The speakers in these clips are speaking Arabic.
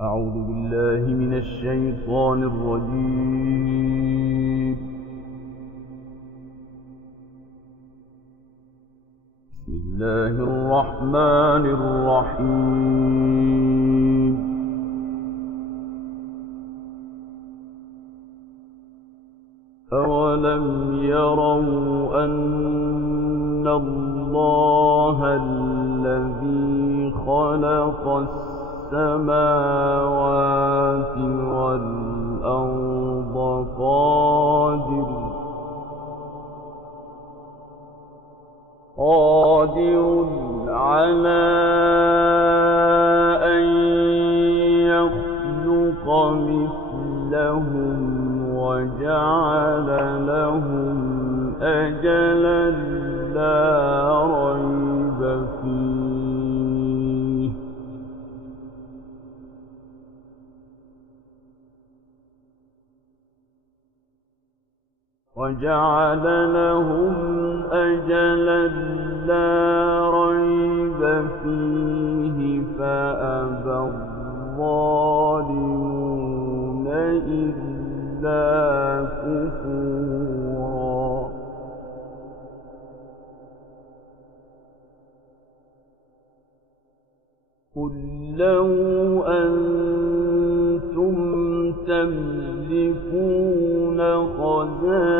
أعوذ بالله من الشيطان الرجيم. بسم الله الرحمن الرحيم. أولم يروا أن الله الذي خلق السماوات والأرض قادر على أن يخلق مثلهم وجعل لهم أجلا لا ريب فيه فأبى الظالمون إلا كفورا. قل لو أنتم تملكون خزائن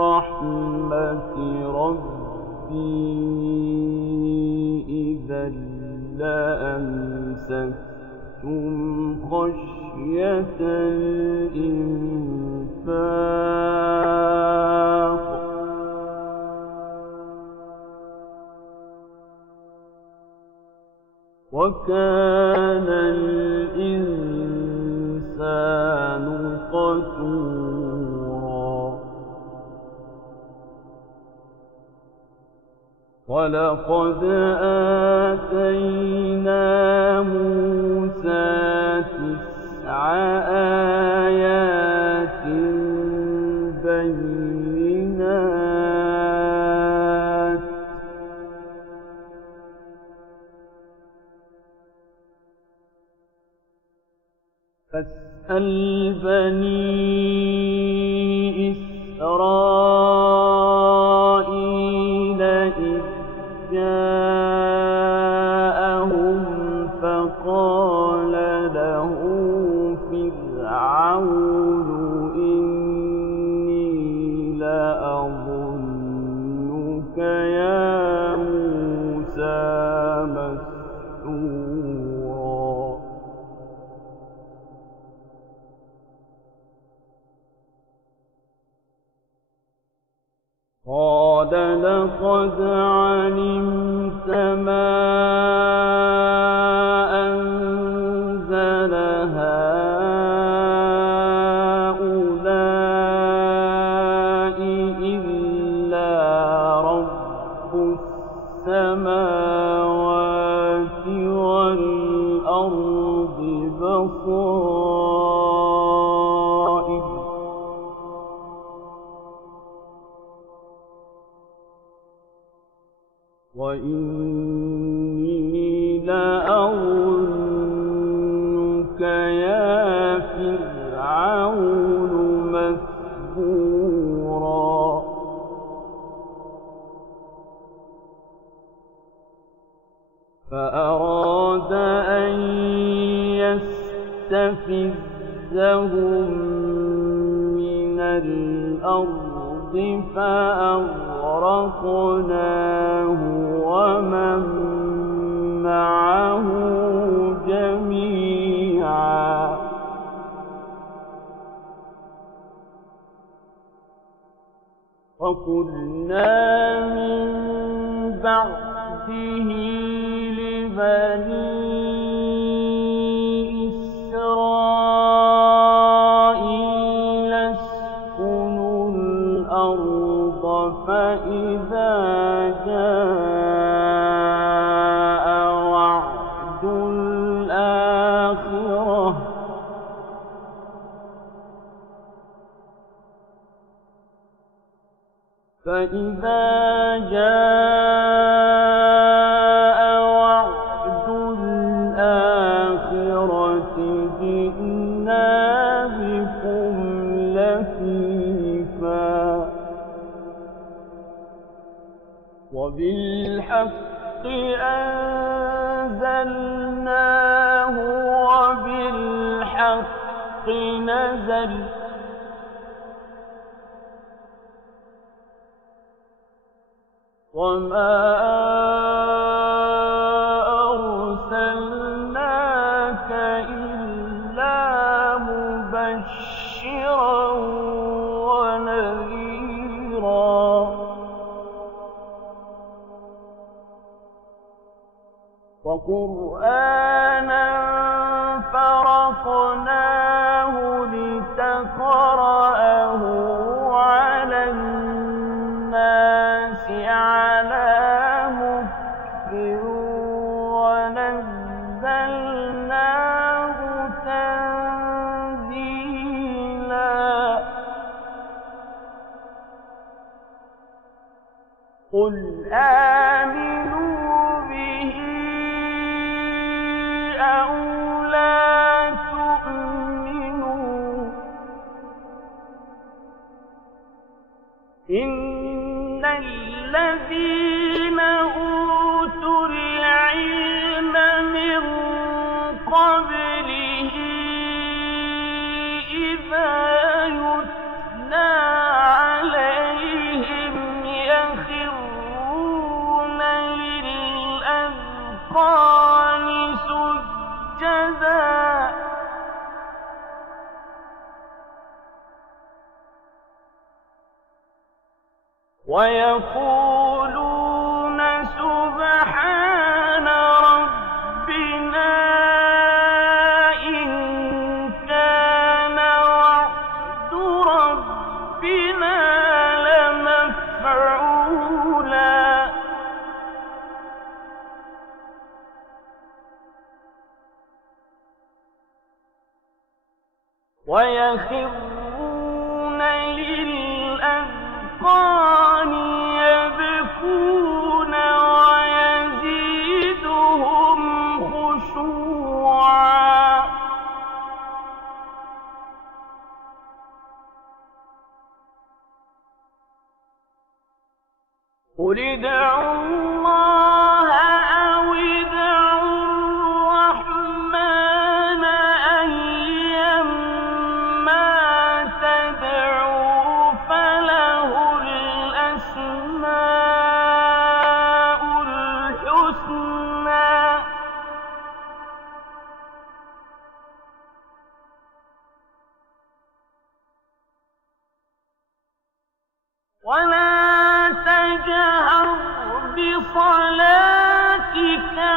رحمة ربي إذا لأمسكتم خشية الإنفاق وكان الإنسان قتورا. ولقد آتينا موسى 9 آيات بينات فاسأل بني إسرائيل إذ جاءهم فقال له فرعون إني لأظنك يا موسى مسحورا. قال لقد علمت ما أنزل هؤلاء إلا رب السماوات والأرض بصائر وإني لأظنك يا فرعون مثبورا. فأراد أن يستفزهم من الأرض فأغرقناه ومن معه جميعا. وقلنا من بعده لبني إسرائيل اسكنوا الأرض فإذا جاء وعد الآخرة وبالحق أنزلناه وبالحق نزل وما أرسلناك إلا مبشرا ونذيرا وقرآنا فرقناه لتقرأه على الناس على مكث ونزلناه تنزيلا قل آمنوا به أو لا تؤمنوا إن الذين أوتوا العلم من قبله إذا يتلى عليهم يخرون للأذقان سجدا ويقولون سبحان ربنا إن كان وعد ربنا لمفعولا ويخرون للأذقان يبكون ويزيدهم خشوعا قل ادعوا الله أو ادعوا الرحمن أيما تدعوا فله الأسماء الحسنى ولا تجهر بصلاتك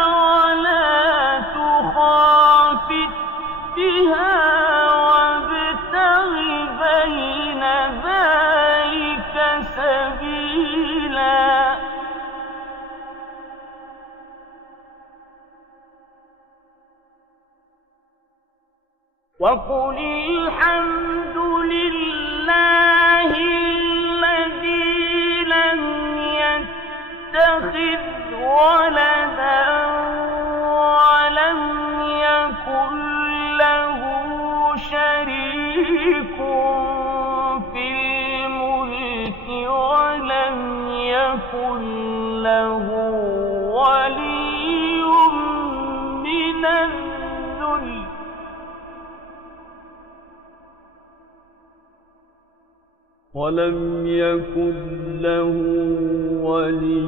ولا تخافت بها وابتغ بين ذلك سبيلا وقل الحمد لله الذي لم يتخذ ولدا ولم يكن له شريك في الملك ولم يكن له ولي من الذل ولم يكن له ولي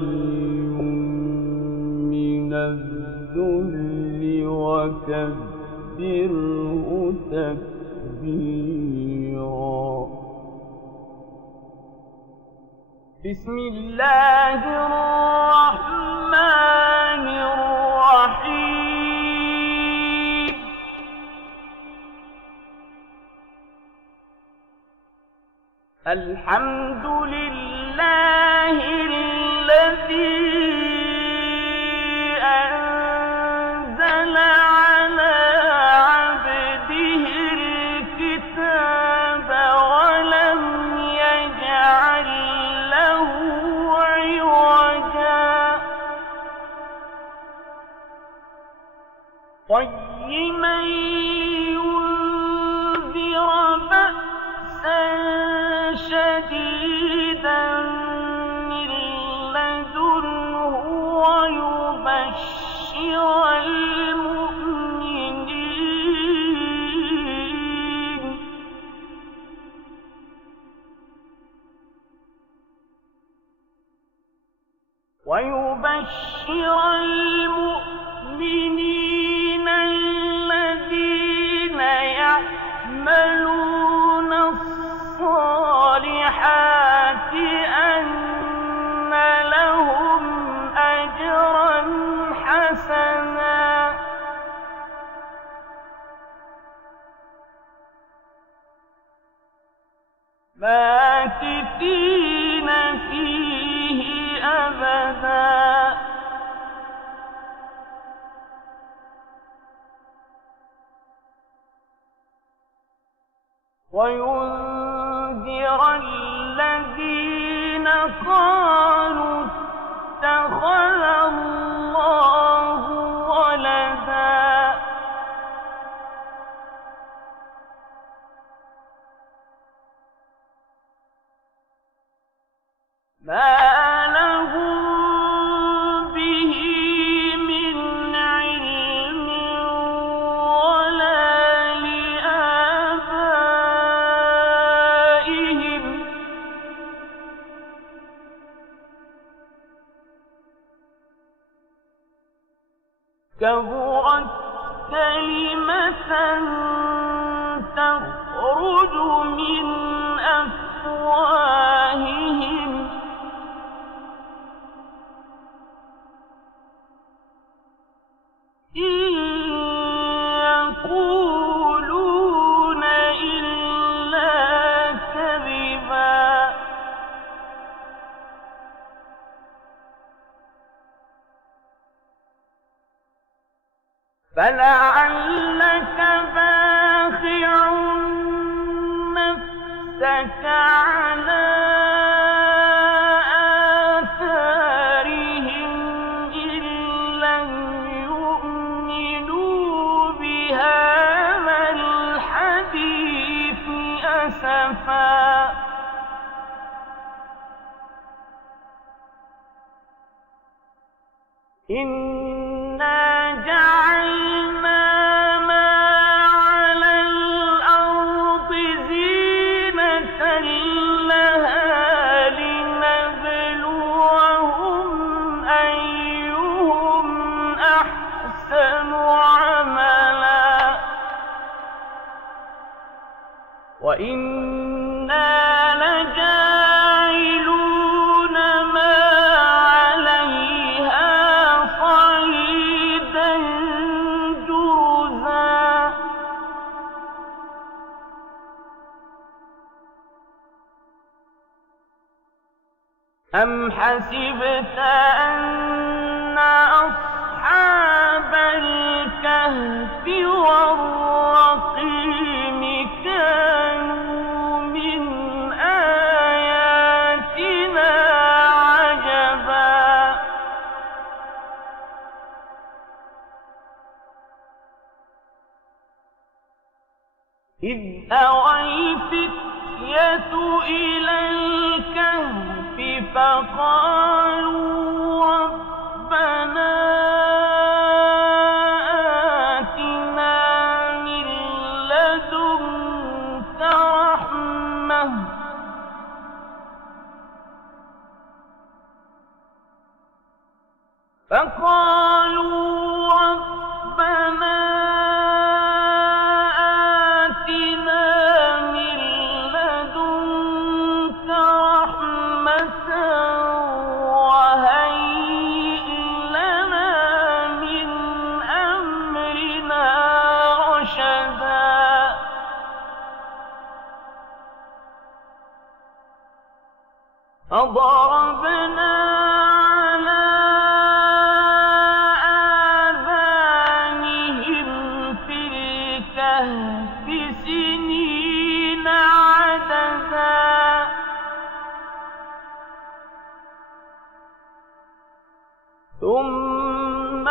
من الذل وكبره تكبيرا بسم الله الرحمن الرحيم الحمد لله الذي أنزل على عبده الكتاب ولم يجعل له عوجا قيما لينذر بأسا شديدا من لدنه ويبشر المؤمنين الذين يعملون الصالحات أن لهم أجرا حسنا ماكثين فيه أبدا وينذر الذين قالوا اتخذ الله ولدا ما لهم به من علم ولا لآبائهم كبرت كلمة تخرج من أفواههم إن يقولون إلا كذبا فلعلك باخع نفسك على آثارهم إن لم يؤمنوا بهذا الحديث أسفا إنا جعلنا ما على الأرض زينة لها لنبلوهم أيهم أحسن عملا وإنا لجاعلون ما عليها صعيدا جرزا أم حسبت أن أصحاب الكهف والرقيم كانوا من آياتنا عجبا إذ أوى الفتية إلى الكهف فقالوا ربنا آتنا من لدنك رحمة فقالوا ربنا آتنا من لدنك رحمة وهيئ لنا من أمرنا رشدا فضربنا على آذانهم في الكهف سنين عددا ثم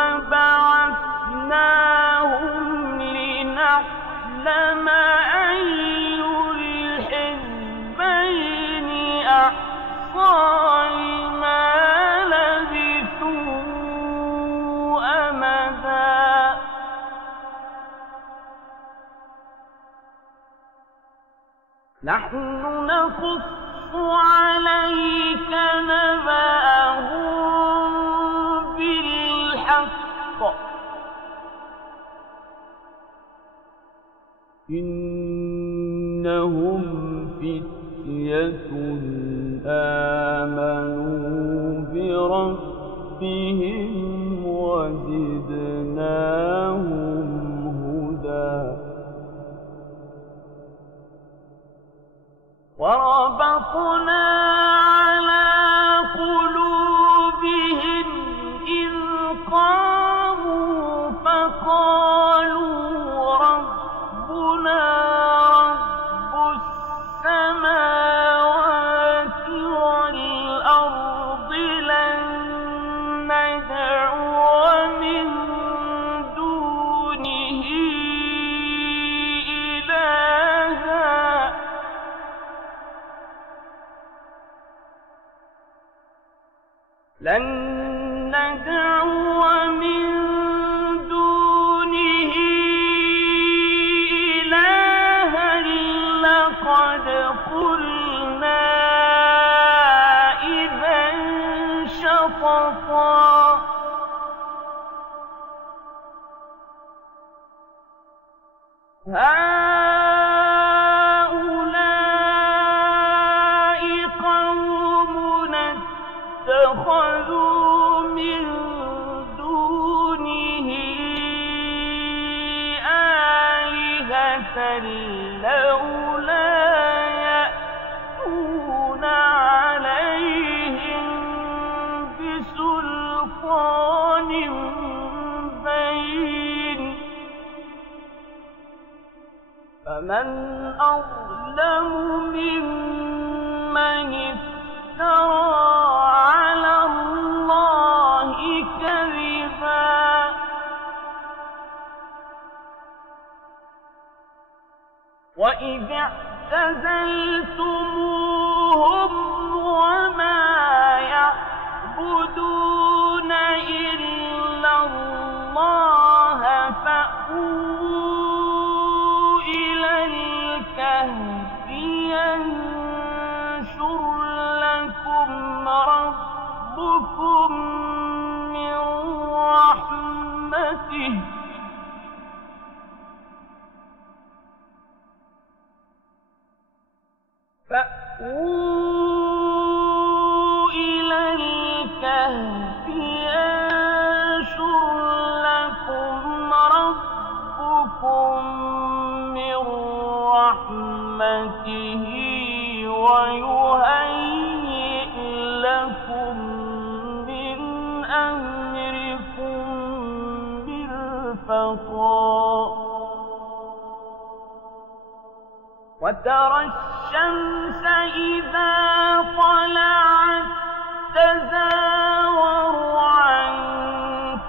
بعثناهم لنعلم أي الحزبين أحصى لما لبثوا أمدا نحن نقص عليك نبأهم إنهم فتية آمنوا بربهم وزدناهم هدى وربطنا على قلوبهم إذ قاموا فقالوا ربنا رب السماوات والأرض لن ندعو من دونه إلها لن ندعو من دونه إلها لقد قلنا إذا شططا هؤلاء قومنا اتخذوا من دونه آلهة لولا يأتون عليهم بسلطان بين فمن أظلم ممن افترى على الله كذبا وإذ اعتزلتموهم وما يعبدون إلا الله فأووا إلى الكهف ينشر لكم ربكم من رحمته فأووا إلى الكهف ينشر لكم ربكم من رحمته ويهيئ لكم من أمركم مرفقا وترى الشمس إذا طلعت تزاور عن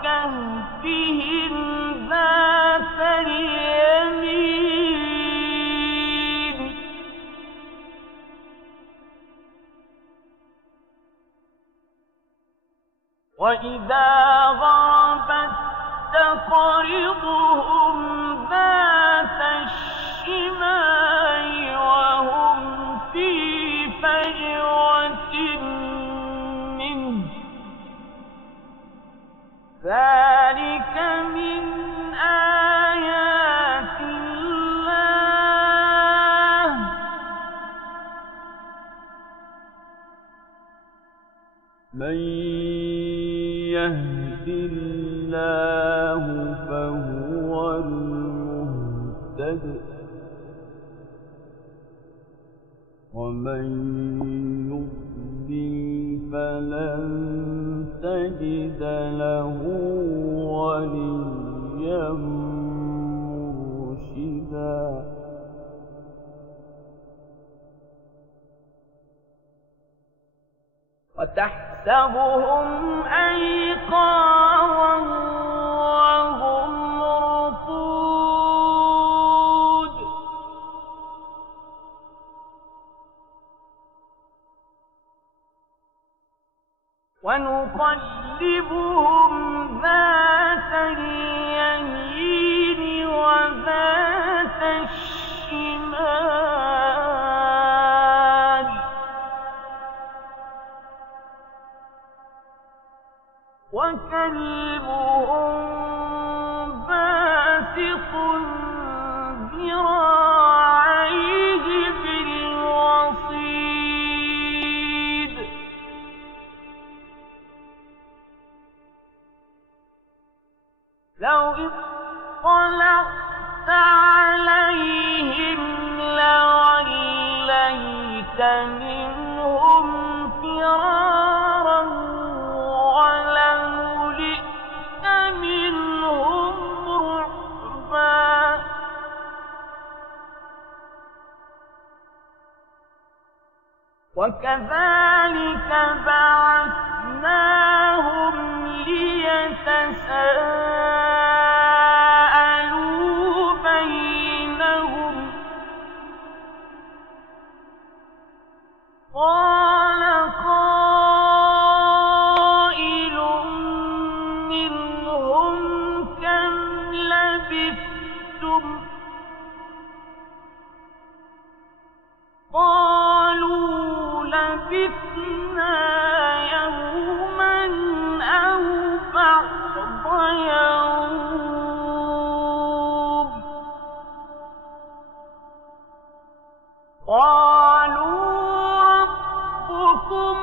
كهفهم ذات اليمين وإذا غربت تقرضهم ذات الشمال وهم في فجوة منه ذلك من آيات الله من يهد الله فهو المهتد ومن يضلل فلن تجد له وليا مرشدا وتحسبهم أيقاظا وهم رقود ونقلبهم ذات اليمين وذات الشمال وكلبهم باسط ذراعيه اطلعت عليهم لوليت منهم فرارا ولملئت منهم رعبا وكذلك بعثناهم ليتساءلوا بينهم قال قائل منهم كم لبثتم قالوا لبثنا يوما أو بعض يوم قالوا ربكم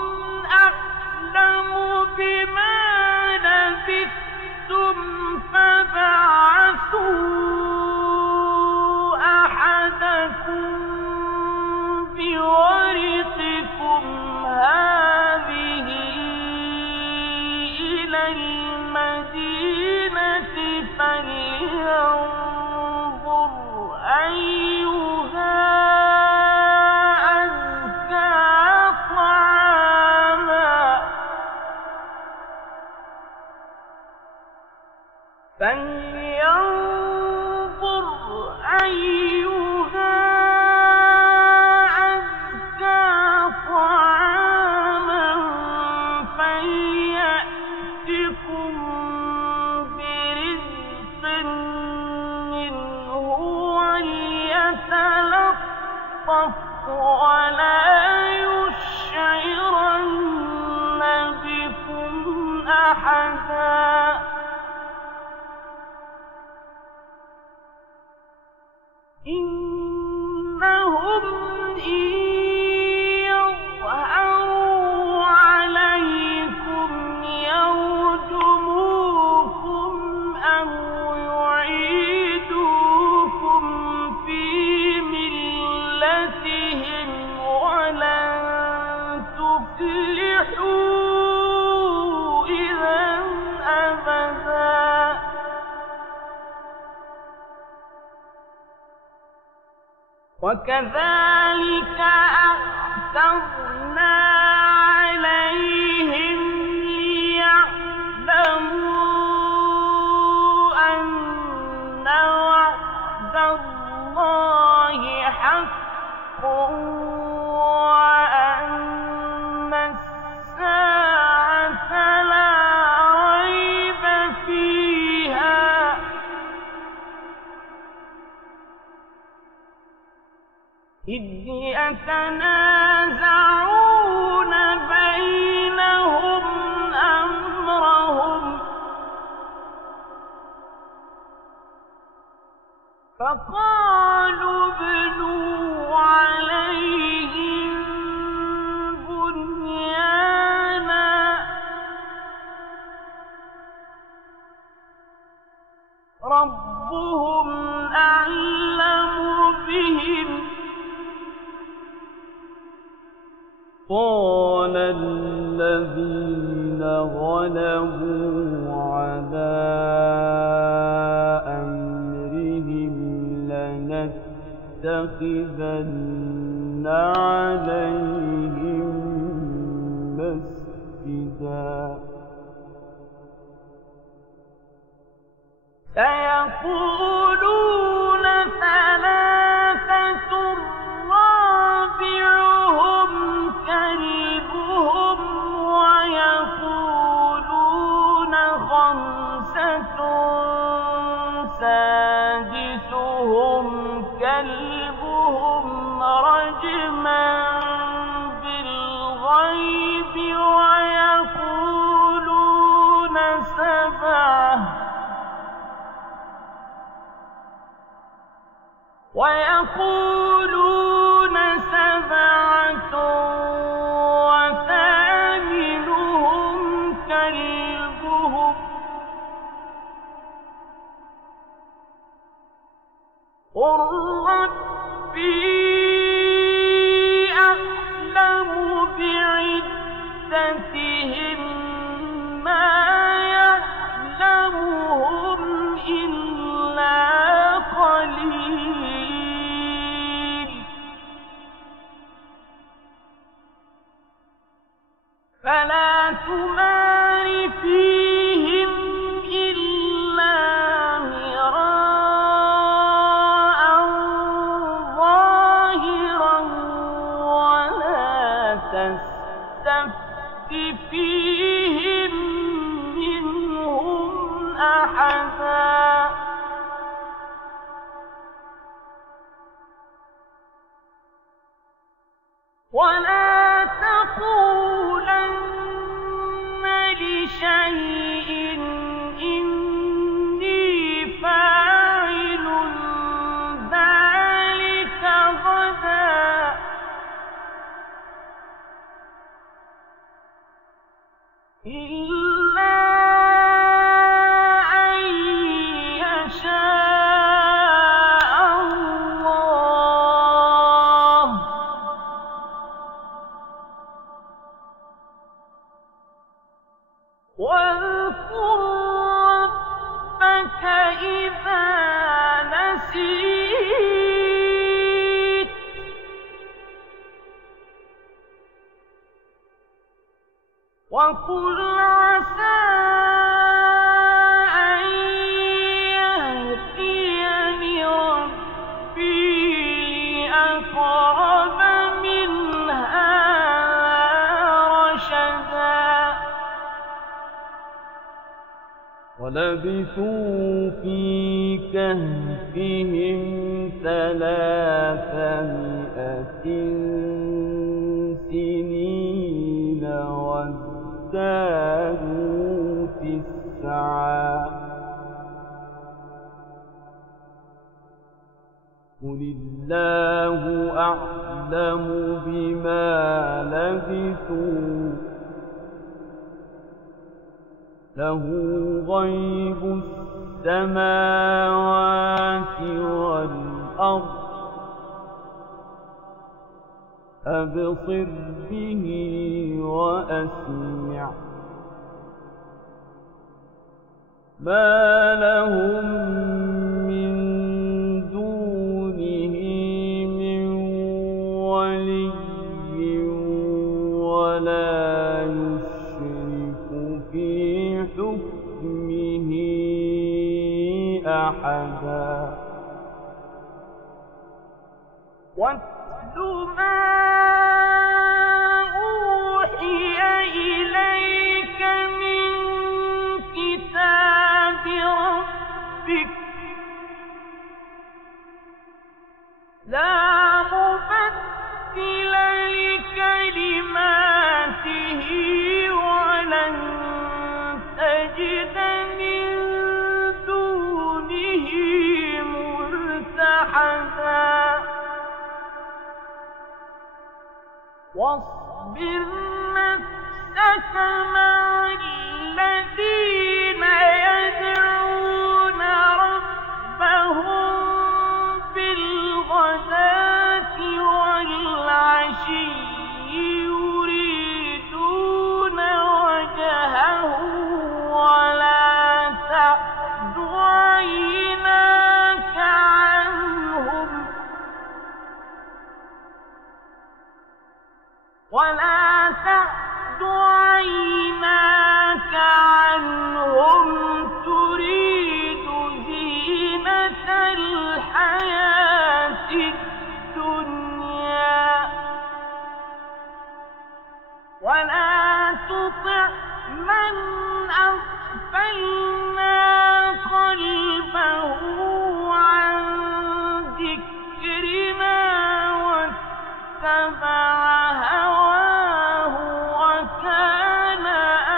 أعلم بما لبثتم فابعثوا أحدكم بورقكم هذه إلى المدينة فلينظر أيها أزكى طعاما فليأتكم برزق منه وليتلطف ولا يشعرن بكم أحدا إنهم إن يظهروا عليكم يرجموكم أو يعيدوكم في ملتهم ولن تفلحوا إذا أبدا وكذلك أعثرنا عليهم ليعلموا أن وعد الله حق وأن الساعة لا ريب فيها إذ يتنازعون بينهم أمرهم فقالوا ابنوا عليهم بنيانا ربهم أعلم بهم قال الذين غلبوا على أمرهم لنتخذن عليهم مسجدا سيقولون ثلاثة رابعهم كلبهم ويقولون خمسة سادسهم كلبهم رجما بالغيب ويقولون سبعة وثامنهم كلبهم قُل رَّبِّي أَعْلَمُ بِعِدَّتِهِم مَّا يَعْلَمُهُمْ إِلَّا قَلِيلٌ فَلَا تُمَارِ فِيهِمْ إِلَّا مِرَاءً ظَاهِرًا وَلَا تَسْتَفْتِ فِيهِم مِّنْهُمْ أَحَدًا وَلَا تَقُولَنَّ لِشَيْءٍ إِنِّي فَاعِلٌ ذَٰلِكَ غَدًا إِلَّا أَن يَشَاءَ اللَّهُ ۚ وَاذْكُر رَّبَّكَ إِذَا نَسِيتَ وَقُلْ عَسَىٰ أَن يَهْدِيَنِ رَبِّي لِأَقْرَبَ مِنْ هَٰذَا رَشَدًا وَلَبِثُوا فِي كَهْفِهِمْ 300 سِنِينَ وَازْدَادُوا 9 قُلِ اللَّهُ أَعْلَمُ بِمَا لَبِثُوا لَهُ غَيْبُ السَّمَاوَاتِ وَالْأَرْضِ أَبْصِرْ بِهِ وَأَسْمِعْ مَا لَهُم مِّن دُونِهِ مِن وَلِيٍّ وَلَا يُشْرِكُ فِي حُكْمِهِ أَحَدًا وَاتْلُ مَا أُوحِيَ إِلَيْكَ مِن كِتَابِ رَبِّكَ لَا مُبَدِّلَ لِكَلِمَاتِهِ وَلَن تَجِدَ مِن دُونِهِ مُلْتَحَدًا وَاصْبِرْ نَفْسَكَ مَعَ الَّذِينَ يَدْعُونَ رَبَّهُم بِالْغَدَاةِ وَالْعَشِيِّ يُرِيدُونَ وَجْهَهُ وَلَا تَعْدُ عَيْنَاكَ عنهم تريد زينة الحياة الدنيا ولا تطع من أغفلنا قلبه عن ذكرنا واتبع هواه وكان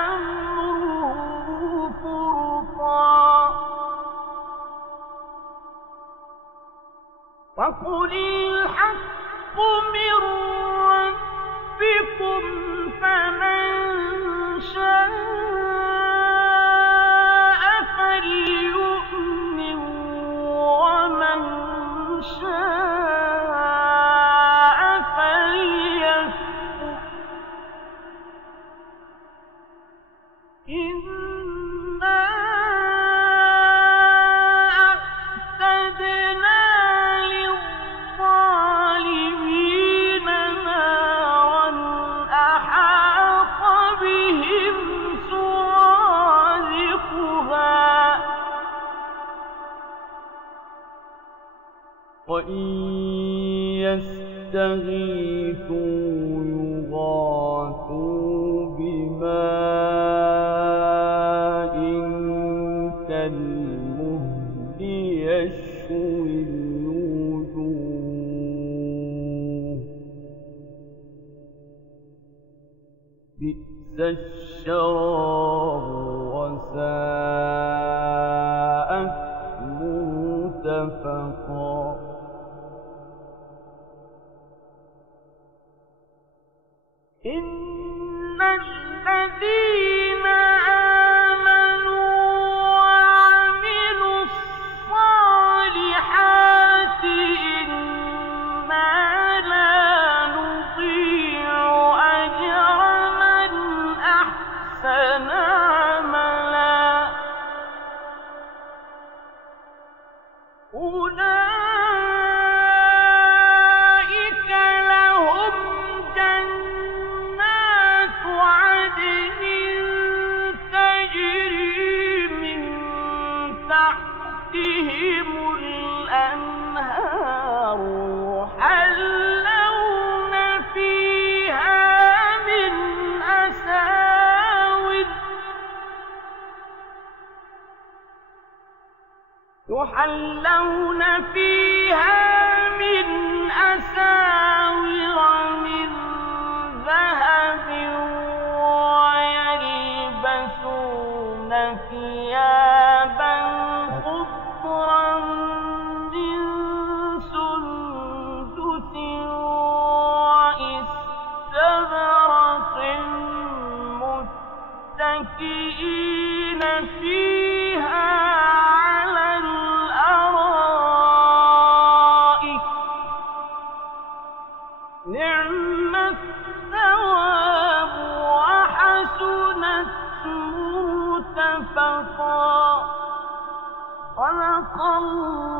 أمره فرطا وقل الحق من ربكم فمن شاء فليؤمن ومن وإن يستغيثوا يغاثوا بماء كالمهل يشوي الوجوه بئس الشراب وساءت مرتفقا إن الذين آمنوا وعملوا الصالحات إنا لا نضيع أجر من أحسن عملا أولئك لهم جنات عدن تجري من تحتهم الأنهار يحلون فيها من أساور من ذهب ويلبسون ثيابا خضرا من سندس وإستبرق متكئين فيها على الأرائك نعم الثواب وحسنت مرتفقا صدق الله